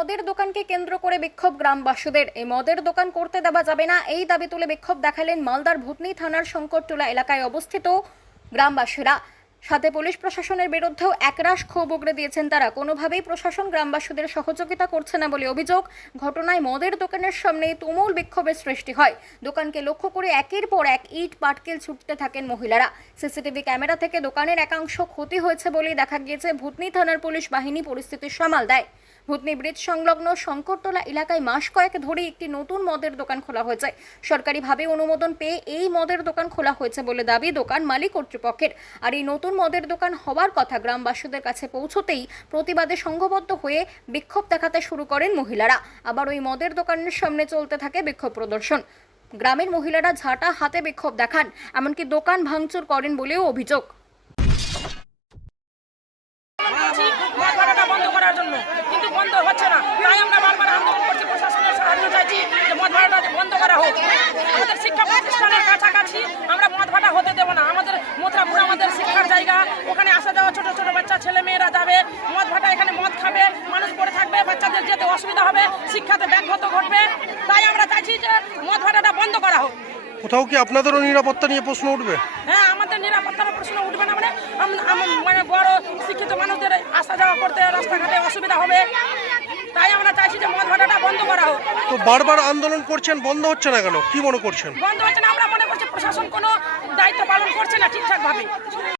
মদের দোকানকে কেন্দ্র করে বিক্ষোভ গ্রামবাসীদের। এই মদের দোকান করতে দেওয়া যাবে না, এই দাবি তুলে বিক্ষোভ দেখালেন মালদার ভূতনি থানার শঙ্করটোলা এলাকায় অবস্থিত গ্রামবাসীরা। সাথে পুলিশ প্রশাসনের বিরুদ্ধেও একরাশ ক্ষোভ উগড়ে দিয়েছেন তারা। কোনোভাবেই প্রশাসন গ্রামবাসীদের সহযোগিতা করছে না বলে অভিযোগ। ঘটনায় মদের দোকানের সামনে তুমুল বিক্ষোভের সৃষ্টি হয়। দোকানকে লক্ষ্য করে একের পর এক ইট, পাটকেল ছুটতে থাকেন মহিলারা। সিসিটিভি ক্যামেরা থেকে দোকানের একাংশ ক্ষতি হয়েছে বলেই দেখা গিয়েছে ভূতনি থানার পুলিশ বাহিনী পরিস্থিতি সামাল দেয়। ভূতনি ব্রিজ সংলগ্ন শঙ্করতলা এলাকায় মাস কয়েক ধরে একটি নতুন মদের দোকান খোলা হয়েছে। সরকারিভাবে অনুমোদন পেয়ে এই মদের দোকান খোলা হয়েছে বলে দাবি দোকান মালিক কর্তৃপক্ষের। আর এই নতুন মদের দোকান হওয়ার কথা গ্রামবাসীদের কাছে পৌঁছতেই প্রতিবাদে সংঘবদ্ধ হয়ে বিক্ষোভ দেখাতে শুরু করেন মহিলারা। আবার ওই মদের দোকানের সামনে চলতে থাকে বিক্ষোভ প্রদর্শন। গ্রামের মহিলারা ঝাঁটা হাতে বিক্ষোভ দেখান, এমনকি দোকান ভাঙচুর করেন বলেও অভিযোগ করছি মদ ভাড়াটা বন্ধ করার জন্য কিন্তু বন্ধ হচ্ছে না তাই আমরা বারবার আন্দোলন করছি প্রশাসনের সাহায্য চাইছি যে মদ ভাড়াটা বন্ধ করা হোক আমাদের শিক্ষা প্রতিষ্ঠানের কাছাকাছি আমরা মদ ভাড়া হতে দেবো না। আমাদের মথুরাপুর আমাদের শিক্ষার জায়গা। ওখানে আসা যাওয়া ছোট ছোট বাচ্চা ছেলে মেয়েরা যাবে। মদ ভাটা এখানে মদ খাবে মানুষ পড়ে থাকবে বাচ্চাদের যেতে অসুবিধা হবে শিক্ষাতে ব্যাঘাত ঘটবে। তাই আমরা চাইছি যে মদ ভাটাটা বন্ধ করা হোক। কোথাও কি আপনাদেরও নিরাপত্তা নিয়ে প্রশ্ন উঠবে? হ্যাঁ আমাদের নিরাপত্তার প্রশ্ন উঠবে না মানে মানে বড় শিক্ষিত মানুষদের আসা যাওয়া করতে রাস্তাঘাটে অসুবিধা হবে তাই আমরা চাইছি যে মদ ভাটাটা বন্ধ করা হোক তো বারবার আন্দোলন করছেন, বন্ধ হচ্ছে না কেন? কি মনে করছেন? বন্ধ হচ্ছে না, আমরা মনে করছি প্রশাসন কোনো দায়িত্ব পালন করছে না ঠিকঠাক ভাবে